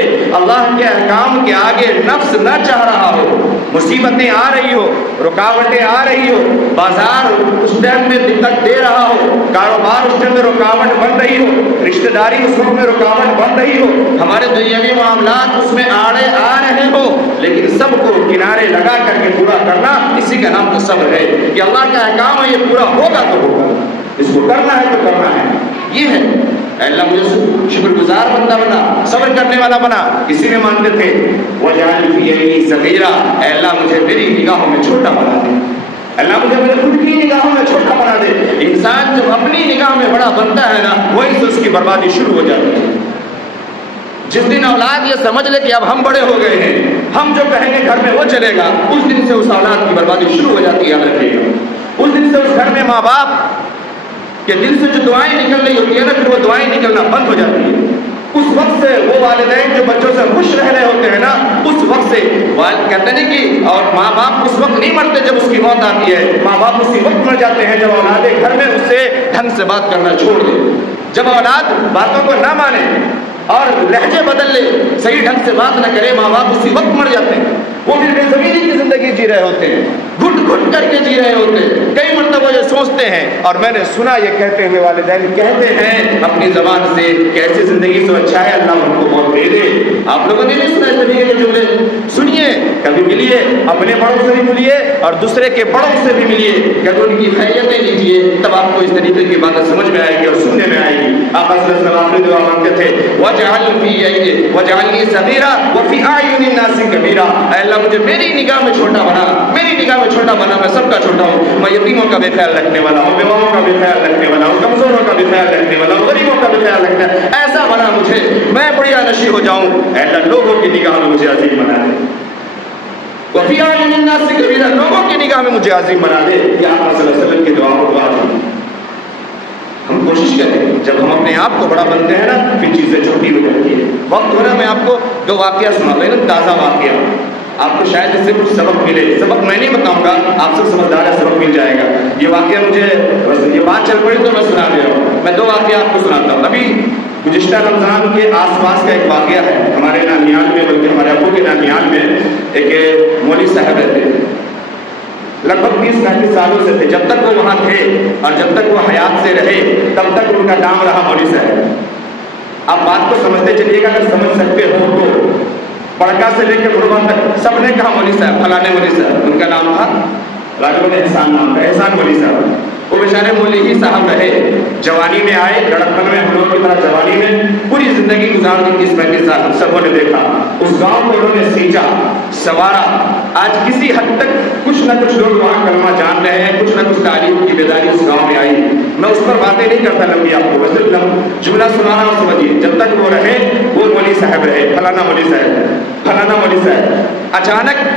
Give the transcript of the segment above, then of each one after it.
رہے, اللہ کے احکام کے آگے نفس نہ چاہ رہا ہو, مصیبتیں آ رہی ہو, رکاوٹیں آ رہی ہو, بازار اس ٹائم میں دقت دے رہا ہو, کاروبار اس ٹائم میں رکاوٹ بن رہی ہو, رشتہ داری اس وقت میں رکاوٹ بن رہی ہو, ہمارے دنیاوی معاملات اس میں آڑے آ رہے ہو, لیکن سب کو کنارے لگا کر کے پورا کرنا, اسی کا نام تو صبر ہے. کہ اللہ کا احکام ہے, یہ پورا ہوگا تو ہوگا, اس کو کرنا ہے تو کرنا ہے. یہ ہے اے اللہ مجھے شکر گزار بندہ بنا, صبر کرنے والا بنا. اسی میں مانتے تھے وَجَعَلْ فِي يَمِينِي صَغِيرًا, اے اللہ مجھے میری نگاہوں میں چھوٹا بنا دے, اللہ مجھے میرے خود کی نگاہوں میں چھوٹا بنا دے. انسان جب اپنی نگاہ میں بڑا بنتا ہے نا, وہیں سے اس کی بربادی شروع ہو جاتی ہے. جس دن اولاد یہ سمجھ لے کہ اب ہم بڑے ہو گئے ہیں, ہم جو کہیں گے گھر میں وہ چلے گا, اس دن سے اس اولاد کی بربادی شروع ہو جاتی ہے. یاد رکھیے گا, اس دن سے اس گھر میں ماں باپ کے دل سے جو دعائیں نکل رہی ہوتی ہے نا, پھر وہ دعائیں نکلنا بند ہو جاتی ہے. اس وقت سے وہ والدین جو بچوں سے خوش رہ رہے ہوتے ہیں نا, اس وقت سے والد کہتے ہیں کہ, اور ماں باپ اس وقت نہیں مرتے جب اس کی موت آتی ہے, ماں باپ اسی وقت مر جاتے ہیں جب اولاد گھر میں اس سے ڈھنگ سے بات کرنا چھوڑ دے. جب اولاد باتوں کو نہ مانے اور لہجے بدل لے, صحیح ڈھنگ سے بات نہ کرے, ماں باپ اسی وقت مر جاتے ہیں. وہ بھی بے زمینی کی زندگی جی رہے ہوتے ہیں, گھٹ گھٹ کر کے جی رہے ہوتے ہیں. کئی مرتبہ یہ سوچتے ہیں, اور میں نے سنا یہ کہتے ہوئے والدین کہتے ہیں اپنی زبان سے کہ ایسی زندگی سے اچھا ہے اللہ ان کو موت دے دے. آپ لوگوں نے نہیں سنا اس طریقے کے جملے؟ سنیے, کبھی ملیے, اپنے بڑوں سے بھی ملیے اور دوسرے کے بڑوں سے بھی ملیے, کبھی ان کی خیریتیں لیجیے, تب آپ کو اس طریقے کی باتیں سمجھ میں آئے گی اور سننے میں آئے گی. آپ صلی اللہ علیہ وسلم دعا مانگتے تھے وَجْعَلْنِي صَغِيرًا وَفِي أَعْيُنِ النَّاسِ كَبِيرًا, اے اللہ مجھے میری نگاہ میں چھوٹا بنا, میری نگاہ میں چھوٹا بنا, میں سب کا چھوٹا ہوں. میں یتیموں کا بھی خیال رکھنے والا ہوں, بیواؤں کا بھی خیال رکھنے والا ہوں, کمزوروں کا بھی خیال رکھنے والا ہوں, غریبوں کا بھی خیال رکھنے, ایسا بنا مجھے, میں بڑھیا نشی ہو جاؤں. اے اللہ لوگوں کی نگاہ میں مجھے عظیم بنا دے. وَفِي أَعْيُنِ النَّاسِ كَبِيرًا, لوگوں کی نگاہ میں مجھے عظیم بنا دے. یہ آپ صلی اللہ علیہ وسلم کی دعا کو دعا دی. ہم کوشش کریں, جب ہم اپنے آپ کو بڑا بنتے ہیں نا, پھر چیزیں چھوٹی ہو جاتی ہیں. وقت ہو رہا ہے, میں آپ کو دو واقعہ سناتا ہوں, تازہ واقعہ, آپ کو شاید اس سے کچھ سبق ملے. سبق میں نہیں بتاؤں گا, آپ سب سمجھدار ہے, سبق مل جائے گا. یہ واقعہ مجھے, یہ بات چل پڑی تو میں سنا دے رہا ہوں. میں دو واقعہ آپ کو سناتا ہوں. ابھی گزشتہ رمضان کے آس پاس کا ایک واقعہ ہے ہمارے نانیال میں, بلکہ ہمارے ابو کے نانیال میں ایک مولوی صاحب رہتے تھے. لگ بھگ 30-35 سالوں سے تھے. جب تک وہ وہاں تھے اور جب تک وہ حیات سے رہے, تب تک ان کا نام رہا مولوی صاحب. آپ بات کو سمجھتے چلیے گا, اگر سمجھ سکتے ہو تو. پڑکا سے لے کے بڑھوا تک سب نے کہا مولوی صاحب, فلانے مولوی صاحب. ان کا نام تھا راجو احسان, نام تھا احسان مولوی صاحب. وہ بیچارے مولوی ہی صاحب رہے, جوانی میں آئے, لڑکپن میں, ہم لوگوں کی طرح جوانی میں پوری زندگی گزار دی. 30-35 سال ہم سبوں نے دیکھا. اس گاؤں کو انہوں نے سینچا, سوارا. آج کسی حد تک کچھ نہ کچھ لوگ وہاں کلمہ جان رہے ہیں, کچھ نہ کچھ تعلیم کی بیداری اس گاؤں میں آئی. میں اس پر باتیں نہیں کرتا لمبی, آپ کو بس جملہ سنانا اور سمجھیے. جب تک وہ رہے, وہ مولوی صاحب رہے, فلانا مولوی صاحب, فلانا مولوی صاحب. اچانک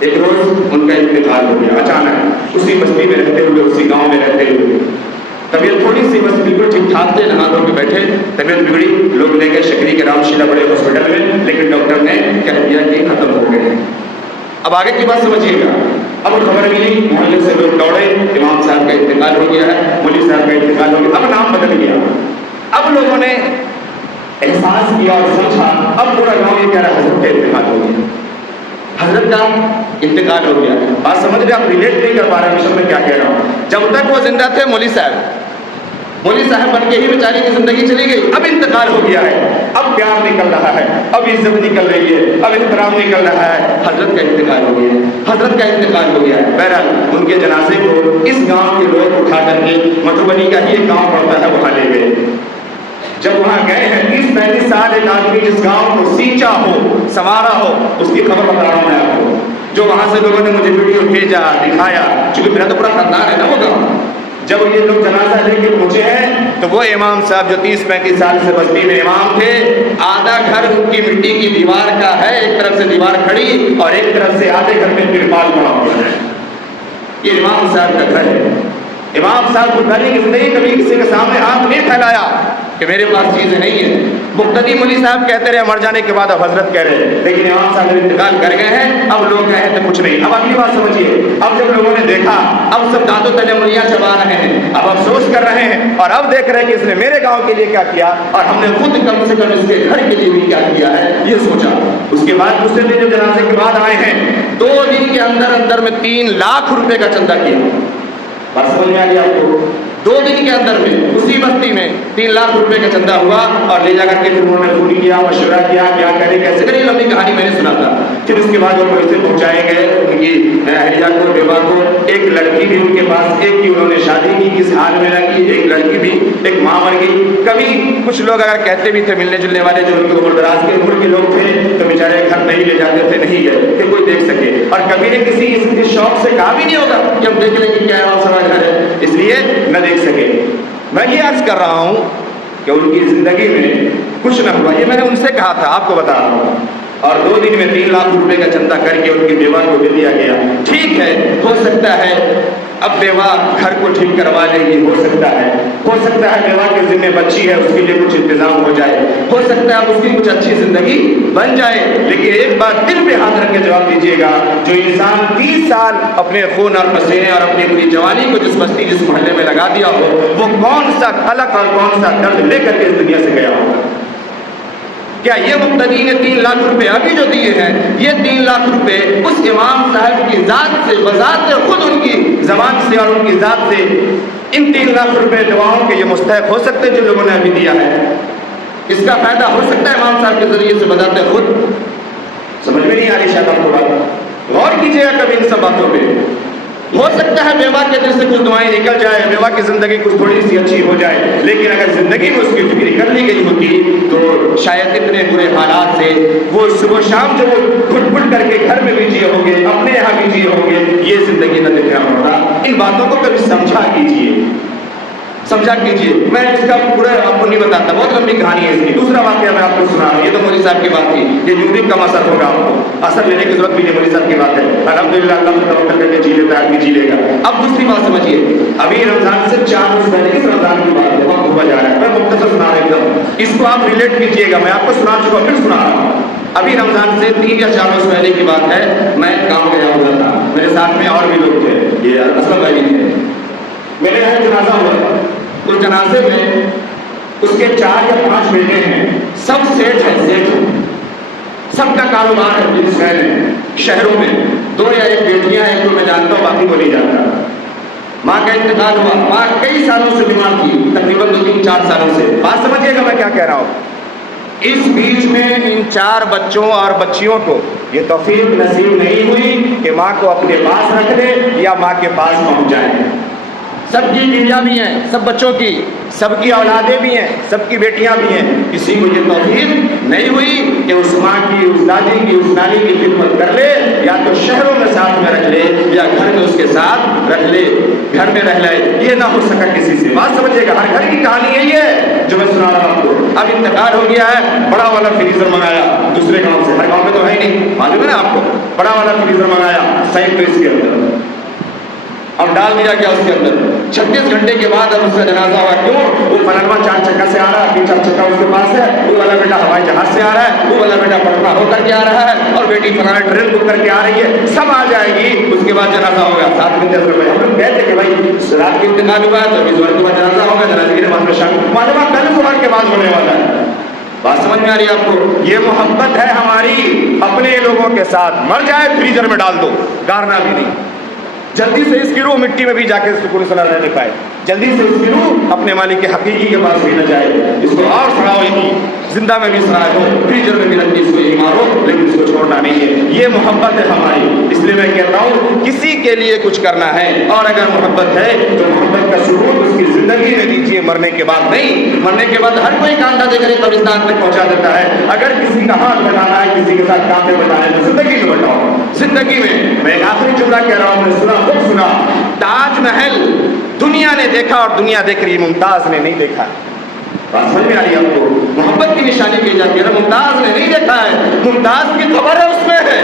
ایک روز ان کا انتقال ہو گیا. اچانک اسی بستی میں رہتے ہوئے, اسی گاؤں میں رہتے ہوئے, طبیعت تھوڑی سی بس بالکل ٹھیک ٹھاک تھے, نہا دھو کے بیٹھے, طبیعت بگڑی, لوگ لے گئے شکری کے رام شیلا بڑے ہاسپٹل میں, لیکن ڈاکٹر نے کہہ دیا کہ ختم ہو گئے. اب آگے کی بات سمجھیے گا. اب خبر ملی, محلے سے لوگ دوڑے, امام صاحب کا انتقال ہو گیا ہے, مولوی صاحب کا انتقال ہو گیا. اب نام بدل گیا. اب لوگوں نے احساس کیا اور سوچا, اب پورا گاؤں یہ کہہ رہا ہے حضرت کا انتقال ہو گیا, حضرت کا انتقال ہو گیا. بات سمجھ رہے, آپ ریلیٹ نہیں کر پا رہے ہیں میں کیا کہہ رہا ہوں. جب تک وہ زندہ تھے مولوی صاحب بن کے ہی بیچاری کی زندگی چلی گئی. اب انتقال ہو گیا ہے, اب پیار نکل رہا ہے, اب عزت نکل رہی ہے, اب احترام نکل رہا ہے. حضرت کا انتقال ہو گیا ہے, حضرت کا انتقال ہو گیا ہے. بہرحال ان کے جنازے کو اس گاؤں کے لوگ اٹھا کر کے مدھوبنی کا ہی ایک گاؤں پڑتا ہے, وہاں لے گئے. جب وہاں گئے ہیں, 30-35 سال ایک آدمی جس گاؤں کو سینچا ہو, سنوارا ہو, اس کی خبر بتا رہا ہوں میں آپ کو. جو وہاں سے لوگوں نے مجھے ویڈیو بھیجا, دکھایا, چونکہ میرا تو پورا خاندان ہے نا وہ گاؤں. جب یہ لوگ جنازہ لے کے پہنچے ہیں تو وہ امام صاحب جو 30-35 سال سے بستی میں امام تھے, آدھا گھر ان کی مٹی کی دیوار کا ہے, ایک طرف سے دیوار کھڑی اور ایک طرف سے آدھے گھر میں ترپال پڑا ہوا ہے. یہ امام صاحب کا گھر ہے. امام صاحب کو گھر کی زندگی کبھی کسی کے سامنے ہاتھ نہیں پھیلایا, کہ میرے پاس چیزیں نہیں ہیں. مقتدی مولوی صاحب کہتے رہے, مر جانے کے بعد اب حضرت کہہ رہے ہیں, لیکن امام صاحب انتقال کر گئے ہیں, اب لوگ کہے تو کچھ نہیں. اب اگلی بات سمجھیے, اب جب لوگوں نے دیکھا, اب سب دانتوں تلے انگلیاں چبا رہے ہیں, اب افسوس کر رہے ہیں, اور اب دیکھ رہے ہیں کہ اس نے میرے گاؤں کے لیے کیا کیا, اور ہم نے خود کم سے کم اس کے گھر کے لیے بھی کیا کیا ہے, یہ سوچا. اس کے بعد دوسرے دن جب جنازے کے بعد آئے ہیں, 2 دن کے اندر میں 3 لاکھ روپے کا چندہ کیا. بات سمجھ میں آ گیا آپ کو؟ 2 دن کے اندر میں اسی بستی میں 3 لاکھ روپے کا چندہ ہوا, اور لے جا کر کے پھر انہوں نے پوری کیا, مشورہ کیا, کیا کرے کیسے کرے. لمبی کہانی میں نے سنا تھا. پھر اس کے بعد وہ پیسے پہنچائے گئے ان کی اہلیہ کو, بیوہ کو. ایک لڑکی بھی ان کے پاس, ایک کی انہوں نے شادی کی, کس حال میں نہ کی, ایک لڑکی بھی, ایک ماں مر گئی. کبھی کچھ لوگ اگر کہتے بھی تھے ملنے جلنے والے جو ان کے عمر دراز کے عمر کے لوگ تھے, تو بیچارے گھر نہیں لے جاتے تھے, نہیں گئے کہ کوئی دیکھ سکے. اور کبھی نے کسی اس شوق سے کہا بھی نہیں ہوگا کہ ہم دیکھ لیں کہ کیا ہے سارا گھر ہے, اس لیے نہ دیکھ سکے. میں یہ عرض کر رہا ہوں کہ ان کی زندگی میں کچھ نہ ہوا, یہ میں نے ان سے کہا تھا, آپ کو بتا رہا ہوں. اور 2 دن میں 3 لاکھ روپے کا چندہ کر کے ان کی بیوہ کو دے دیا گیا. ٹھیک ہے, ہو سکتا ہے اب بیوہ گھر کو ٹھیک کروا لے گی, ہو سکتا ہے بیوہ کے ذمہ بچی ہے, اس کے لیے کچھ انتظام ہو جائے, ہو سکتا ہے اب اس کی کچھ اچھی زندگی بن جائے. لیکن ایک بات دل پہ ہاتھ رکھ کے جواب دیجیے گا, جو انسان 30 سال اپنے خون اور پسینے اور اپنی پوری جوانی کو جس بستی جس محلے میں لگا دیا ہو, وہ کون سا خلق اور کون سا درد لے کر کے اس دنیا سے گیا ہوگا. کیا یہ مقتدی نے 3 لاکھ روپے ابھی جو دیے ہیں, یہ 3 لاکھ روپے اس امام صاحب کی ذات سے, بذات خود ان کی زبان سے اور ان کی ذات سے, ان 3 لاکھ روپے دعاؤں کے یہ مستحق ہو سکتے جن لوگوں نے ابھی دیا ہے؟ اس کا فائدہ ہو سکتا ہے امام صاحب کے ذریعے سے بذات خود؟ سمجھ میں نہیں آ رہی شاید آپ کو بات, غور کیجیے گا کبھی ان سب باتوں پہ. ہو سکتا ہے بیوہ کے دل سے کچھ دعائیں نکل جائے, بیوہ کی زندگی کچھ تھوڑی سی اچھی ہو جائے, لیکن اگر زندگی میں اس کی فکر کر لی گئی ہوتی تو شاید اتنے برے حالات سے وہ صبح شام جو وہ گھٹ گھٹ کر کے گھر میں بھی جیے ہوں گے, اپنے یہاں بھی جیے ہوں گے, یہ زندگی نہ دیکھنا ہوتا. ان باتوں کو کبھی سمجھا کیجیے. میں اس کا پورا آپ کو نہیں بتاتا, بہت لمبی کہانی ہے اس کی. دوسرا واقعہ میں آپ کو سنا رہا ہوں, یہ تو مولوی صاحب کی بات تھی, یہ یوریک کم اثر ہوگا آپ کو, اثر لینے کی ضرورت بھی نہیں, مولوی صاحب کی بات ہے. الحمدللہ اللہ کو توکل کر کے جی لیتا ہے, آدمی جی لے گا. اب دوسری بات سمجھیے, ابھی رمضان سے 4 روز پہلے, اس رمضان کی بات ہے, وقت ہوا جا رہا ہے, میں مختصر سنا رہا ہوں, اس کو آپ ریلیٹ کیجیے گا. میں آپ کو سنا چکا, پھر سنا رہا ہوں. ابھی رمضان سے 3 یا 4 روز پہلے کی بات ہے, میں کام گیا ہوا تھا, میرے ساتھ میں اور بھی لوگ تھے, یہ اسلم بھائی تھے. میرے یہاں جنازہ ہوا تھا. اس جنازے میں اس کے 4 یا 5 بیٹے ہیں, سب سیٹ ہیں, سب کا کاروبار ہے جس میں شہروں میں. 2 یا 1 بیٹیاں ہیں, جو میں جانتا ہوں, باقی کو نہیں جانتا. ماں کا انتقال ہوا, ماں کئی سالوں سے بیمار تھی, تقریباً 2-3-4 سالوں سے. بات سمجھیے گا میں کیا کہہ رہا ہوں. اس بیچ میں ان 4 بچوں اور بچیوں کو یہ توفیق نصیب نہیں ہوئی کہ ماں کو اپنے پاس رکھ لے یا ماں کے پاس پہنچ جائے. سب کی بیویاں بھی ہیں, سب بچوں کی, سب کی اولادیں بھی ہیں, سب کی بیٹیاں بھی ہیں. کسی کو یہ توفیق نہیں ہوئی کہ اس ماں کی, اس دادی کی, اس نانی کی خدمت کر لے, یا تو شہروں میں ساتھ میں رکھ لے یا گھر میں اس کے ساتھ رکھ لے, گھر میں رہ لے. یہ نہ ہو سکا کسی سے. بات سمجھے گا, ہر گھر کی کہانی یہی ہے جو میں سنا رہا ہوں آپ کو. اب انتقال ہو گیا ہے, بڑا والا فریزر منگایا دوسرے گاؤں سے, ہر گاؤں میں تو ہے نہیں, معلوم ہے نا آپ کو. بڑا والا فریزر منگایا, سائیکل کے اندر اب ڈال دیا گیا اس کے اندر. 36 گھنٹے کے بعد اب اس کا جنازہ ہوا. کیوں؟ وہ فلانا 4 چکا سے آ رہا ہے, 4 چکا اس کے پاس ہے, وہ والا بیٹا ہوائی جہاز سے آ رہا ہے, وہ والا بیٹا پٹنہ ہو کر کے آ رہا ہے, اور بیٹی فلانا ٹرین بک کر کے آ رہی ہے. سب آ جائے گی, اس کے بعد جنازہ ہوگا. 7 گھنٹے میں ہم لوگ کہتے کہ بھائی رات کے انتقال ہوا ہے تو ابھی زہر کے بعد جنازہ ہوگا, جنازے کی نماز میں شامل, معلوم کل زہر کے بعد ہونے والا ہے. بات سمجھ میں آ رہی ہے آپ کو؟ یہ محبت ہے ہماری اپنے لوگوں کے ساتھ. مر جائے فریزر میں ڈال دو, گارنا بھی نہیں. جلدی سے اس کی روح مٹی میں بھی جا کے سکون سے نہ رہنے پائے, جلدی سے اس کی روح اپنے مالک کے حقیقی کے پاس بھی نہ جائے. اس کو اور سڑاؤ, ہی زندہ میں بھی سڑائے ہو, فریزر میں بھی رکھ کے اس کو ہی مارو, لیکن اس کو چھوڑنا نہیں ہے. یہ محبت ہے ہماری. اس لیے میں کہتا ہوں کسی کے لیے کچھ کرنا ہے, اور اگر محبت ہے تو محبت کا ثبوت اس کی زندگی میں دیجیے, مرنے کے بعد نہیں. مرنے کے بعد ہر کوئی کانٹا دے کر قبرستان تک پہنچا دیتا ہے. اگر کسی کا ہاتھ بٹانا ہے, کسی کے ساتھ کانٹے بٹانا ہے, تو زندگی میں بٹاؤ. زندگی میں ایک آخری جملہ کہہ رہا ہوں, نے خود سنا, تاج محل دنیا نے دیکھا اور دنیا دیکھ رہی, ممتاز نے نہیں دیکھا. بات سمجھ میں آ رہی ہے آپ کو؟ محبت کی نشانی کی جاتی ہے نا, ممتاز نے نہیں دیکھا ہے. ممتاز کی قبر ہے, اس میں ہے,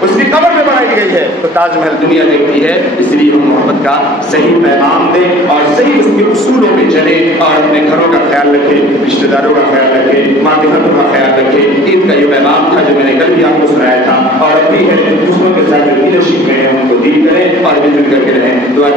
اس کی قبر میں بنائی گئی. گئی ہے تو تاج محل دنیا دیکھتی ہے. اس لیے ہم محبت کا صحیح پیغام دیں اور صحیح اس کے اصولوں پہ چلیں اور اپنے گھروں کا خیال رکھیں, رشتہ داروں کا خیال رکھیں, ماتحتوں کا خیال رکھیں. عید کا یہ پیغام تھا جو میں نے کل بھی آپ کو سنایا تھا, اور اب بھی ہے دوسروں کے ساتھ جو ریلیشنشپ میں ہیں ان کو ڈیل کریں اور مل جل کر کے رہیں. دعا